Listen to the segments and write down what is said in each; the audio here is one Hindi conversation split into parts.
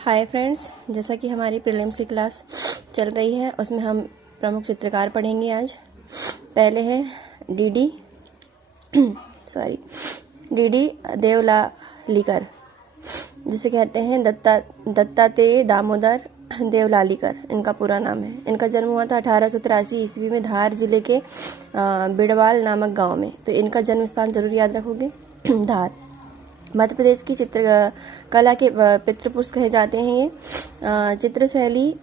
हाय फ्रेंड्स, जैसा कि हमारी प्रीलिम्स की क्लास चल रही है उसमें हम प्रमुख चित्रकार पढ़ेंगे आज। पहले है डीडी डीडी देवलालीकर, जिसे कहते हैं दत्तात्रेय दामोदर देवलालीकर, इनका पूरा नाम है। इनका जन्म हुआ था 1883 ईस्वी में धार जिले के बिड़वाल नामक गांव में। तो इनका जन्म स्थान जरूर याद रखोगे, धार। मध्य प्रदेश की चित्रकला के पितृपुरुष कहे जाते हैं ये। चित्र शैली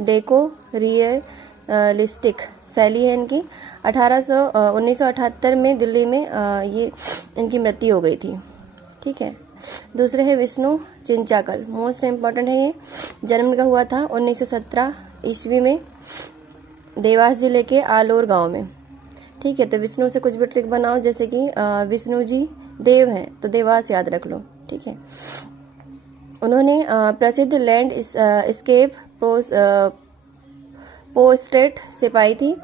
डेको रियलिस्टिक शैली है इनकी। 1978 में दिल्ली में ये इनकी मृत्यु हो गई थी। ठीक है। दूसरे है विष्णु चिंचाकल, मोस्ट इम्पॉर्टेंट है ये। जन्म इनका हुआ था 1917 ईस्वी में देवास जिले के आलोर गांव में। ठीक है। तो विष्णु से कुछ भी ट्रिक बनाओ, जैसे कि विष्णु जी देव हैं तो देवास याद रख लो। ठीक है। उन्होंने प्रसिद्ध लैंड स्केप पोस्ट्रेट से पाई थी।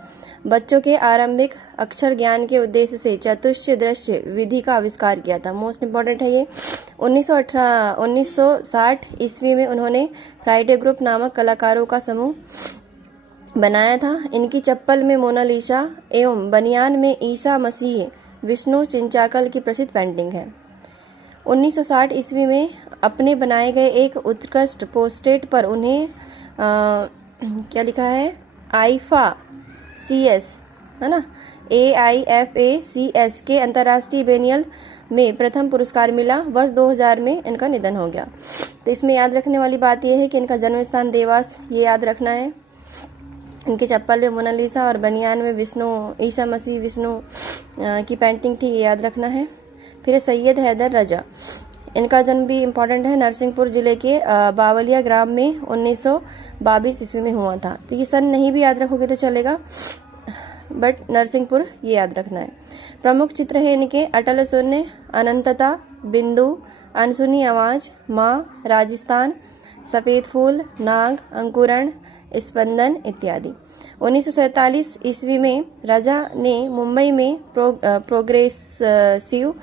बच्चों के आरंभिक अक्षर ज्ञान के उद्देश्य से चतुष्ट दृश्य विधि का आविष्कार किया था। मोस्ट इम्पॉर्टेंट है ये। 1960 ईस्वी में उन्होंने फ्राइडे ग्रुप नामक कलाकारों का समूह बनाया था। इनकी चप्पल में मोनालिसा एवं बनियान में ईसा मसीह विष्णु चिंचाकल की प्रसिद्ध पेंटिंग है। 1960 ईस्वी में अपने बनाए गए एक उत्कृष्ट पोस्टेट पर उन्हें क्या लिखा है, आईफा CS, है ना, AIFA-CS के अंतर्राष्ट्रीय बेनियल में प्रथम पुरस्कार मिला। वर्ष 2000 में इनका निधन हो गया। तो इसमें याद रखने वाली बात यह है कि इनका जन्म स्थान देवास, ये याद रखना है। इनके चप्पल में मोनालिसा और बनियान में विष्णु ईसा मसीह विष्णु की पेंटिंग थी, ये याद रखना है। फिर सैयद हैदर रजा, इनका जन्म भी इम्पॉर्टेंट है। नरसिंहपुर जिले के बावलिया ग्राम में 1922 ईस्वी में हुआ था। तो ये सन नहीं भी याद रखोगे तो चलेगा, बट नरसिंहपुर ये याद रखना है। प्रमुख चित्र है इनके अटल शून्य, अनंतता, बिंदु, अनसुनी आवाज, माँ, राजस्थान, सफ़ेद फूल, नाग, अंकुरण, स्पंदन इत्यादि। 1947 ईस्वी में राजा ने मुंबई में प्रोग्रेसिव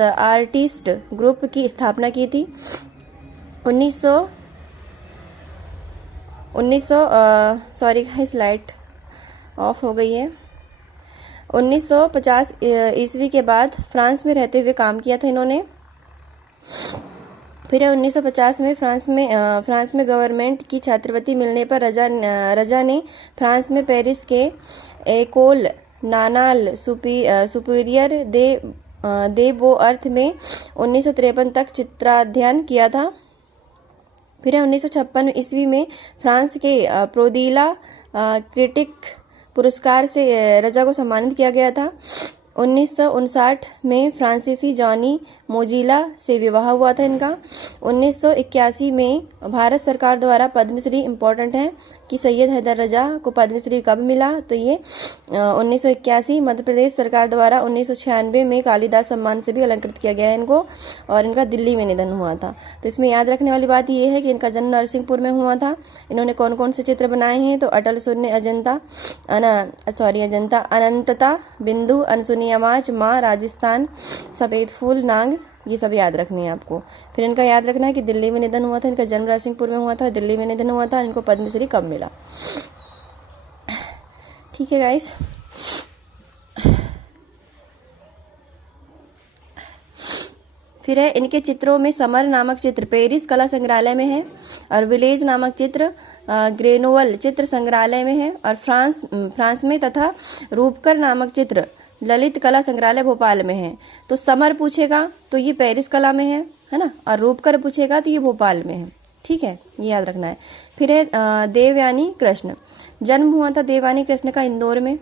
आर्टिस्ट ग्रुप की स्थापना की थी। स्लाइड ऑफ हो गई है। 1950 ईस्वी के बाद फ्रांस में रहते हुए काम किया था इन्होंने। फिर 1950 में फ्रांस में गवर्नमेंट की छात्रवृत्ति मिलने पर रजा ने फ्रांस में पेरिस के एकोल नानाल सुपीरियर दे बोअर्थ में 1953 तक चित्राध्ययन किया था। फिर 1956 ईस्वी में फ्रांस के प्रोदिला क्रिटिक पुरस्कार से रजा को सम्मानित किया गया था। 1959 में फ्रांसीसी जॉनी मोजिला से विवाह हुआ था इनका। 1981 में भारत सरकार द्वारा पद्मश्री, इम्पोर्टेंट है कि सैयद हैदर रजा को पद्मश्री कब मिला, तो ये 1981। मध्य प्रदेश सरकार द्वारा 1996 में कालिदास सम्मान से भी अलंकृत किया गया है इनको, और इनका दिल्ली में निधन हुआ था। तो इसमें याद रखने वाली बात ये है कि इनका जन्म नरसिंहपुर में हुआ था। इन्होंने कौन कौन से चित्र बनाए हैं, तो अटल शून्य, अजंता, अनंतता, बिंदु, अनसुनी आवाज, माँ, राजस्थान, सफ़ेद फूल, नाग, ये सब याद रखनी है आपको। फिर इनका याद रखना है कि दिल्ली में निधन हुआ था। इनका जन्म नरसिंहपुर में हुआ था, दिल्ली में निधन हुआ था। इनको पद्मश्री कब मिला। ठीक है गाइस। फिर है इनके चित्रों में समर नामक चित्र पेरिस कला संग्रहालय में है, और विलेज नामक चित्र ग्रेनोवल चित्र संग्रहालय में है, और फ्रांस में, तथा रूपकर नामक चित्र ललित कला संग्रहालय भोपाल में है। तो समर पूछेगा तो ये पेरिस कला में है ना, और रूपकर पूछेगा तो ये भोपाल में है। ठीक है, ये याद रखना है। फिर है देवयानी कृष्ण, जन्म हुआ था देवयानी कृष्ण का इंदौर में।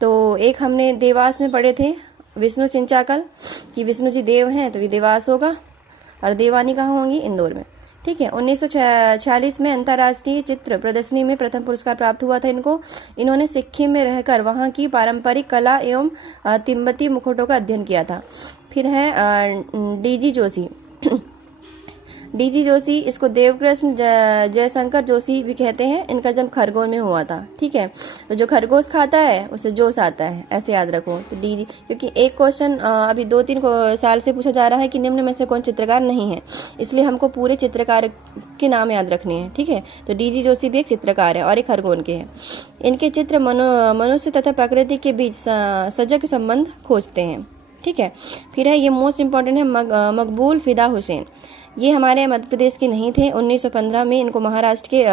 तो एक हमने देवास में पढ़े थे विष्णु चिंचाकल कि विष्णु जी देव हैं तो ये देवास होगा, और देवानी कहाँ होंगी, इंदौर में। ठीक है। 1946 में अंतर्राष्ट्रीय चित्र प्रदर्शनी में प्रथम पुरस्कार प्राप्त हुआ था इनको। इन्होंने सिक्किम में रहकर वहाँ की पारंपरिक कला एवं तिब्बती मुखौटों का अध्ययन किया था। फिर है DG जोशी डीजी जोशी, इसको देवकृष्ण जयशंकर जोशी भी कहते हैं। इनका जन्म खरगोन में हुआ था। ठीक है, तो जो खरगोश खाता है उसे जोश आता है, ऐसे याद रखो। तो डीजी, क्योंकि एक क्वेश्चन अभी 2-3 साल से पूछा जा रहा है कि निम्न में से कौन चित्रकार नहीं है, इसलिए हमको पूरे चित्रकार के नाम याद रखने हैं। ठीक है, तो डीजी जोशी भी एक चित्रकार है और एक खरगोन के हैं। इनके चित्र मनुष्य तथा प्रकृति के बीच सजग संबंध खोजते हैं। ठीक है, फिर है ये मोस्ट इम्पॉर्टेंट है मकबूल फिदा हुसैन। ये हमारे मध्य प्रदेश के नहीं थे। 1915 में इनको महाराष्ट्र के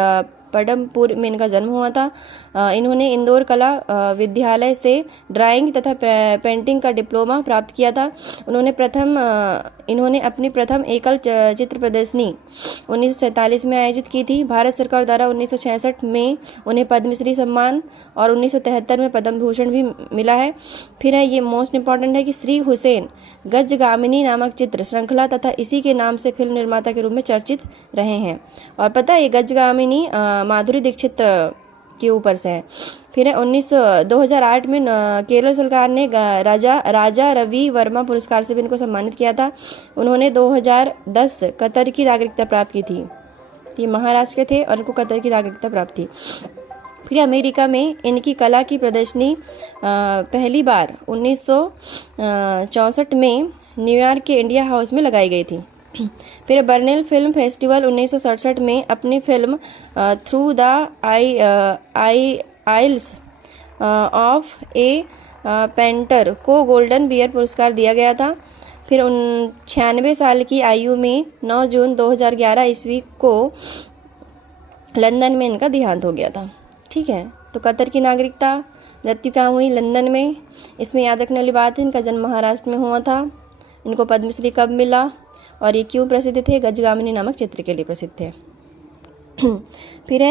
पदमपुर में इनका जन्म हुआ था। इन्होंने इंदौर कला विद्यालय से ड्राइंग तथा पेंटिंग का डिप्लोमा प्राप्त किया था। इन्होंने अपनी प्रथम एकल चित्र प्रदर्शनी 1947 में आयोजित की थी। भारत सरकार द्वारा 1966 में उन्हें पद्मश्री सम्मान और 1973 में पद्म भूषण भी मिला है। फिर है ये मोस्ट इम्पॉर्टेंट है कि श्री हुसैन गजगामिनी नामक चित्र श्रृंखला तथा इसी के नाम से फिल्म निर्माता के रूप में चर्चित रहे हैं। और पता है ये गजगामिनी माधुरी दीक्षित के ऊपर से है। फिर है 2008 में केरल सरकार ने राजा रवि वर्मा पुरस्कार से भी इनको सम्मानित किया था। उन्होंने 2010 कतर की नागरिकता प्राप्त की थी। ये महाराष्ट्र के थे और इनको कतर की नागरिकता प्राप्त थी। फिर अमेरिका में इनकी कला की प्रदर्शनी पहली बार 1964 में न्यूयॉर्क के इंडिया हाउस में लगाई गई थी। फिर बर्नेल फिल्म फेस्टिवल 1967 में अपनी film through the aisles of a painter को गोल्डन बियर पुरस्कार दिया गया था। फिर 96 साल की आयु में 9 जून 2011 ईस्वी को लंदन में इनका देहांत हो गया था। ठीक है, तो कतर की नागरिकता, मृत्यु कहाँ हुई? लंदन में। इसमें याद रखने वाली बात है इनका जन्म महाराष्ट्र में हुआ था। इनको पद्मश्री कब मिला और ये क्यों प्रसिद्ध थे? गजगामिनी नामक चित्र के लिए प्रसिद्ध थे। फिर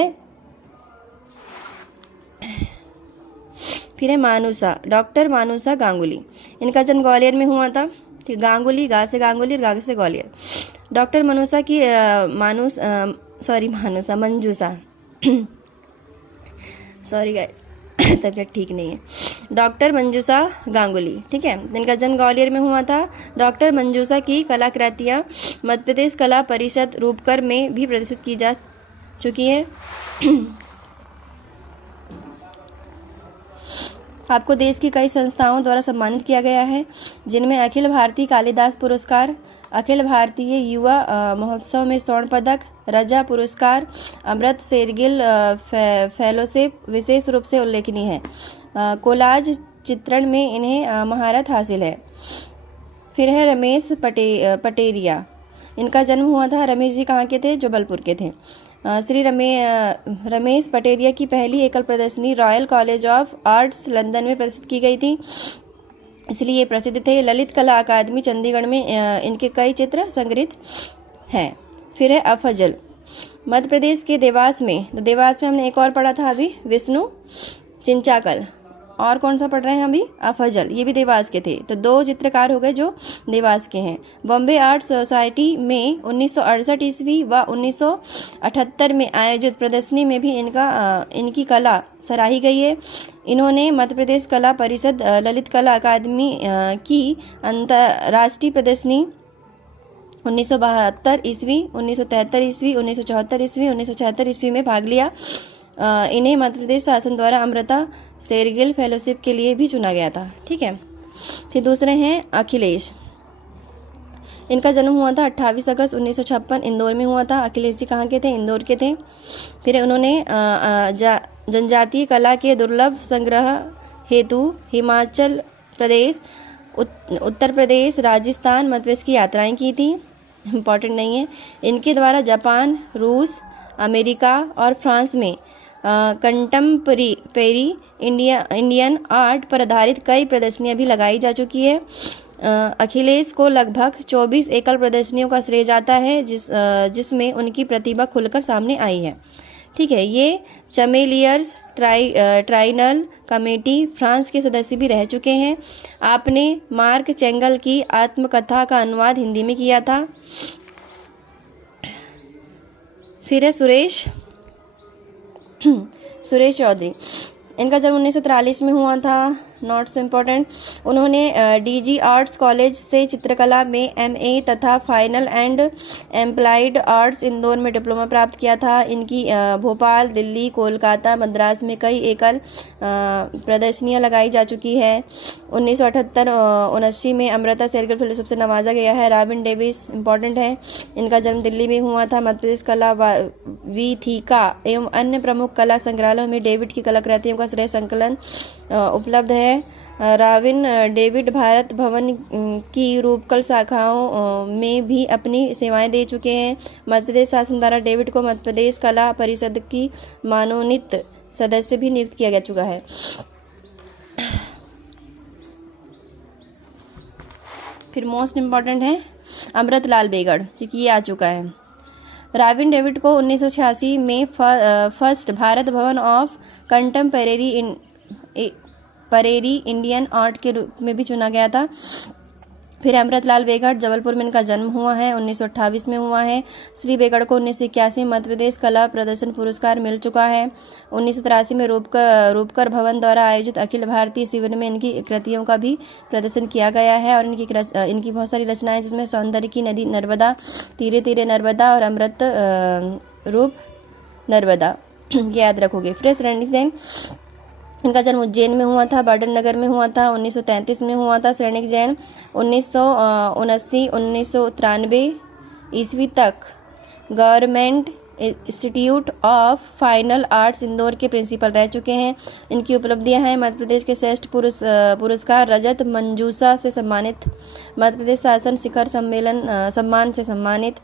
है मानुषा, डॉक्टर मानुषा गांगुली। इनका जन्म ग्वालियर में हुआ था। गांगुली, गा से गांगुली और गा से ग्वालियर। डॉक्टर मानुषा की मंजूषा सॉरी गाइस तबीयत ठीक नहीं है। डॉक्टर मंजूषा गांगुली। ठीक है, इनका जन्म ग्वालियर में हुआ था। डॉक्टर मंजूषा की कलाकृतियाँ मध्य प्रदेश कला परिषद रूपकर में भी प्रदर्शित की जा चुकी है। आपको देश की कई संस्थाओं द्वारा सम्मानित किया गया है, जिनमें अखिल भारतीय कालिदास पुरस्कार, अखिल भारतीय युवा महोत्सव में स्वर्ण पदक, रजा पुरस्कार, अमृत शेरगिल फेलोशिप विशेष रूप से उल्लेखनीय है। कोलाज चित्रण में इन्हें महारत हासिल है। फिर है रमेश पटेरिया। इनका जन्म हुआ था। रमेश जी कहाँ के थे? जबलपुर के थे। श्री रमेश पटेरिया की पहली एकल प्रदर्शनी royal college of arts London में प्रदर्शित की गई थी, इसलिए ये प्रसिद्ध थे। ललित कला अकादमी चंडीगढ़ में इनके कई चित्र संग्रहित हैं। फिर है अफजल, मध्य प्रदेश के देवास में। तो देवास में हमने एक और पढ़ा था अभी, विष्णु चिंचाकल। और कौन सा पढ़ रहे हैं अभी? अफजल, ये भी देवास के थे। तो 2 चित्रकार हो गए जो देवास के हैं। बॉम्बे आर्ट सोसाइटी में 1968 ईस्वी व 1978 में आयोजित प्रदर्शनी में भी इनकी कला सराही गई है। इन्होंने मध्य प्रदेश कला परिषद ललित कला अकादमी की अंतर्राष्ट्रीय प्रदर्शनी 1972 ईस्वी, 1973 ईस्वी, 1974 ईस्वी, 1976 ईस्वी में भाग लिया। इन्हें मध्य प्रदेश शासन द्वारा अमृता शेरगिल फेलोशिप के लिए भी चुना गया था। ठीक है, फिर दूसरे हैं अखिलेश। इनका जन्म हुआ था 28 अगस्त 1956 इंदौर में हुआ था। अखिलेश जी कहाँ के थे? इंदौर के थे। फिर उन्होंने जनजातीय कला के दुर्लभ संग्रह हेतु हिमाचल प्रदेश, उत्तर प्रदेश, राजस्थान, मध्य प्रदेश की यात्राएं की थी। इम्पॉर्टेंट नहीं है। इनके द्वारा जापान, रूस, अमेरिका और फ्रांस में कंटेम्परेरी इंडियन आर्ट पर आधारित कई प्रदर्शनियां भी लगाई जा चुकी है। अखिलेश को लगभग 24 एकल प्रदर्शनियों का श्रेय जाता है, जिसमें उनकी प्रतिभा खुलकर सामने आई है। ठीक है, ये चमेलियर्स ट्राइनल कमेटी फ्रांस के सदस्य भी रह चुके हैं। आपने मार्क चेंगल की आत्मकथा का अनुवाद हिंदी में किया था। फिर है सुरेश चौधरी। इनका जन्म 1943 में हुआ था। Notes important. उन्होंने डीजी आर्ट्स कॉलेज से चित्रकला में एमए तथा final and applied arts Indore में डिप्लोमा प्राप्त किया था। इनकी भोपाल, दिल्ली, कोलकाता, मद्रास में कई एकल प्रदर्शनियां लगाई जा चुकी है। 1978-79 में अमृता शेरगिल फेलोशिप से नवाजा गया है। रॉबिन डेविस इम्पोर्टेंट है, इनका जन्म दिल्ली में हुआ था। मध्य प्रदेश कला वीथिका एवं अन्य प्रमुख कला संग्रहालयों में डेविड की कलाकृतियों का श्रेय संकलन उपलब्ध है। रॉबिन डेविड भारत भवन की रूपकल शाखाओं में भी अपनी सेवाएं दे चुके हैं। मध्य प्रदेश शासन द्वारा डेविड को मध्य प्रदेश कला परिषद की मनोनीत सदस्य भी नियुक्त किया जा चुका है। फिर मोस्ट इम्पॉर्टेंट है अमृतलाल बेगड़, क्योंकि ये आ चुका है। रॉबिन डेविड को 1986 में first Bharat Bhavan of contemporary Indian art के रूप में भी चुना गया था। फिर अमृतलाल बेगड़, जबलपुर में इनका जन्म हुआ है, 1928 में हुआ है। श्री बेगड़ को 1981 में मध्य प्रदेश कला प्रदर्शन पुरस्कार मिल चुका है। 1983 में रूपकर भवन द्वारा आयोजित अखिल भारतीय शिविर में इनकी कृतियों का भी प्रदर्शन किया गया है। और इनकी बहुत सारी रचनाएं, जिसमें सौंदर्य की नदी नर्मदा, तीरे तीरे नर्मदा और अमृत रूप नर्मदा याद रखोगे। फिर श्रेणी जैन, इनका जन्म उज्जैन में हुआ था, बर्डन नगर में हुआ था, 1933 में हुआ था। श्रेणिक जैन 1979-1993 ईस्वी तक government institute of final arts Indore के प्रिंसिपल रह चुके हैं। इनकी उपलब्धियां हैं मध्य प्रदेश के श्रेष्ठ पुरस्कार रजत मंजूषा से सम्मानित, मध्य प्रदेश शासन शिखर सम्मान से सम्मानित,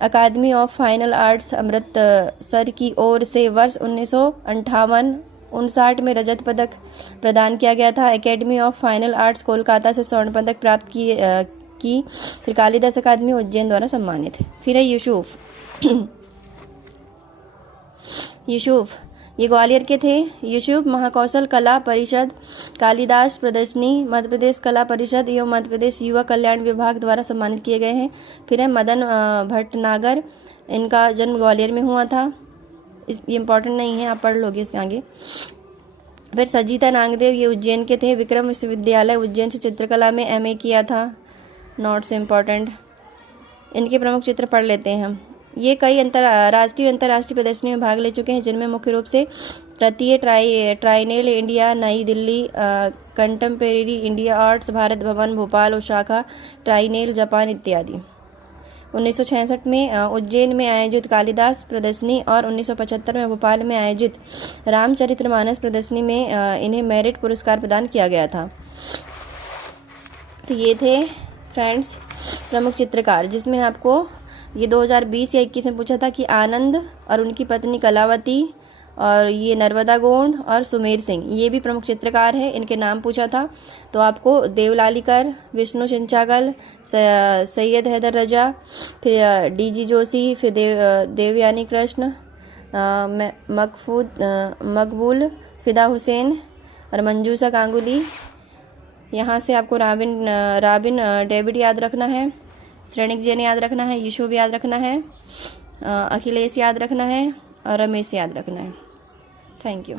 अकादमी ऑफ फाइनल आर्ट्स अमृतसर की ओर से वर्ष 1958-59 में रजत पदक प्रदान किया गया था। Academy of final arts Kolkata से स्वर्ण पदक प्राप्त की। फिर कालिदास अकादमी उज्जैन द्वारा सम्मानित। फिर है यूसुफ, ये ग्वालियर के थे। यूसुफ महाकौशल कला परिषद, कालिदास प्रदर्शनी, मध्य प्रदेश कला परिषद एवं मध्य प्रदेश युवा कल्याण विभाग द्वारा सम्मानित किए गए हैं। फिर है मदन भटनागर, इनका जन्म ग्वालियर में हुआ था। ये इम्पोर्टेंट नहीं है, आप पढ़ लोगे इसके आगे। फिर सजीता नागदेव, ये उज्जैन के थे। विक्रम विश्वविद्यालय उज्जैन से चित्रकला में एमए किया था। Notes important. इनके प्रमुख चित्र पढ़ लेते हैं हम। ये कई राष्ट्रीय अंतर्राष्ट्रीय प्रदर्शनियों में भाग ले चुके हैं, जिनमें मुख्य रूप से तृतीय ट्राइनेल इंडिया नई Delhi, contemporary India arts Bharat Bhavan Bhopal और शाखा ट्राइनेल जापान इत्यादि। 1966 में उज्जैन में आयोजित कालिदास प्रदर्शनी और 1975 में भोपाल में आयोजित रामचरितमानस प्रदर्शनी में इन्हें मेरिट पुरस्कार प्रदान किया गया था। तो ये थे फ्रेंड्स प्रमुख चित्रकार, जिसमें आपको ये 2020 या 21 में पूछा था कि आनंद और उनकी पत्नी कलावती और ये नर्मदा गोंड और सुमेर सिंह, ये भी प्रमुख चित्रकार हैं, इनके नाम पूछा था। तो आपको देवलालीकर, विष्णु चिंचागल, सैयद हैदर रजा, फिर डीजी जोशी, फिर देवयानी कृष्ण, मकबूल, फिदा हुसैन और मंजूषा गांगुली। यहाँ से आपको रॉबिन डेविड याद रखना है, श्रेणिक जैन याद रखना है, यूसुफ याद रखना है, अखिलेश याद रखना है और रमेश याद रखना है। Thank you.